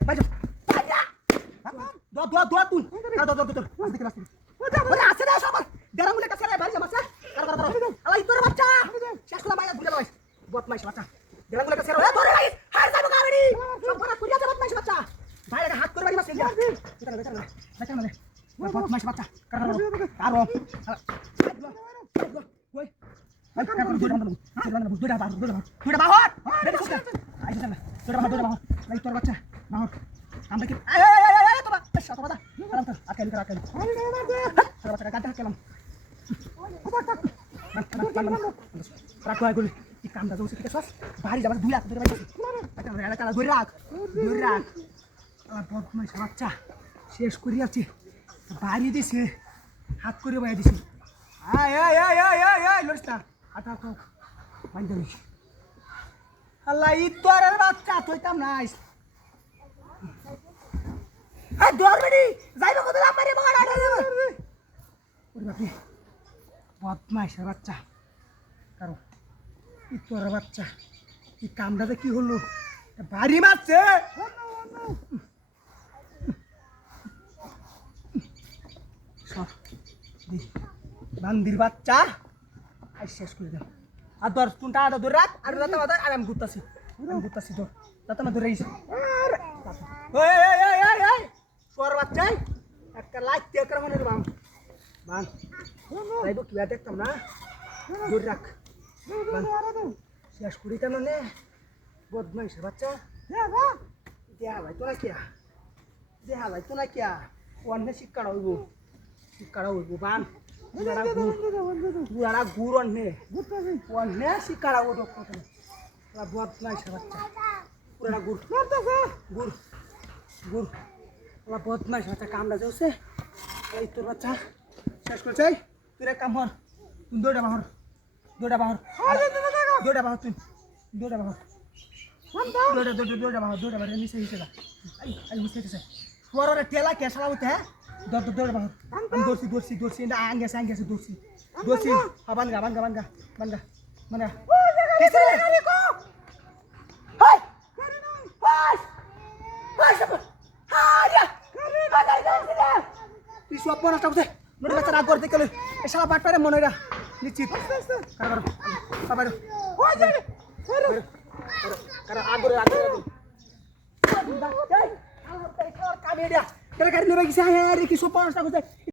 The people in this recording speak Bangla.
বাইরে দোয়া তুই দোয়া আছে না সব দেরাঙ্গুলের কাছে বাইরে যা বাচ্চা আলাই তোর বাচ্চা শেষ করলাম মাইয়া ভুলে লইস বদমাইশ বাচ্চা দেরাঙ্গুলের কাছে এ ধরে রাখিস হার যাবো গাড়ি সব করা কইয়া যা বদমাইশ বাচ্চা বাইরে হাত করে বাড়ি মাছ যা বেটা না বদমাইশ বাচ্চা কারো কই দুইটা বাহর তোর বাচ্চা বাহর আমরা কি বাড়ি যাবার দুই বাচ্চা শেষ করিয়াছে বাড়ি দিছে হাত করে বাইরে দিছে আল্লাহ ঈদ তো আর বাচ্চা তুইতাম নাইস বদমাইশের বাচ্চা কারো তোর বাচ্চা এই কামটাতে কি হলো বাড়ি মারছে বান্দির বাচ্চা আর শেষ করে দাও আর ধর কোনটা ধরে রাখ আর আর আমি ঘুরতাছি তোর দাঁতা মা ধরে তোর বাচ্চাই একটা লাইট দিয়ে মনে বাম বান তাইব কি দেখতাম না ধরে রাখ শেষ করি কেন নে বদমাইশের বাচ্চা দেহা ভাই তোরা কিয়া অন্য শিক্ষাটা হইব বান বুড়ারা গুড় অন্য শিক্ষাটা হইব বদমাইশের বাচ্চা পুরাটা গুড় বদমাইশ বাচ্চা কামড়া যাচ্ছে এই তোর বাচ্চা শেষ করছে তুই এক কাম হর তুই দৌড়া বাহর তুই দৌড়া বাহর নিচে নিচে পরে টেলা কেসলা হতে হ্যাঁ দৌড়া বাহর আমি দৌড়ছি আঙ্গেছে দৌড়ছি বানগা সব নষ্ট করছে নোট বাচ্চা রাগ করতে গেলে এই শালা বাটপারে মনে হয় নিশ্চিত কামিয়ে দিয়া কি সব নষ্ট করছে